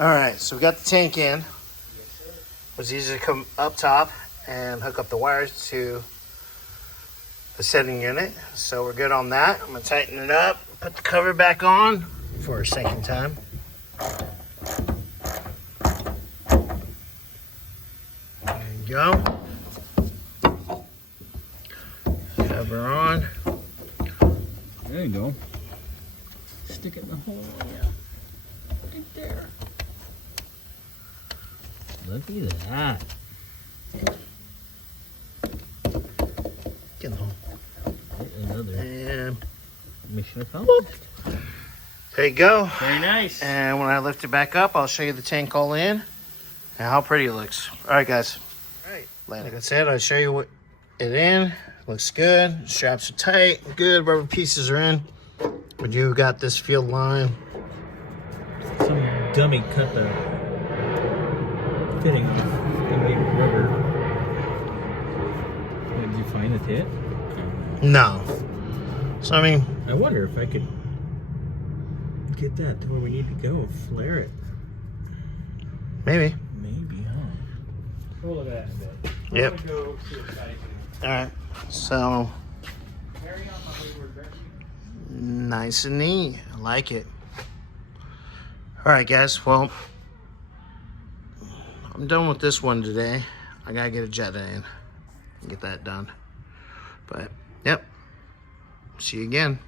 All right, so we got the tank in. It was easy to come up top and hook up the wires to the setting unit. So we're good on that. I'm gonna tighten it up, put the cover back on for a second time. There you go. Cover on. There you go. Stick it in the hole. Yeah. Right there. Look at that. Get in the hole. Another And mission accomplished. there you go. Very nice. And when I lift it back up, I'll show you the tank all in and how pretty it looks. All right, guys. All right. Like I said, I'll show you what it in. Looks good. Straps are tight. Good. Rubber pieces are in. But you got this field line. Some dummy cut the fitting and made rubber. Did you find the tip? No. So, I mean, I wonder if I could get that to where we need to go. Flare it. maybe. Maybe, huh? We'll look at that in a bit. Yep. I'm gonna go to the side. All right. So, Carry on my wayward direction. nice and neat. I like it. All right, guys. Well, I'm done with this one today. I gotta get a jet in and get that done. But, yep. See you again.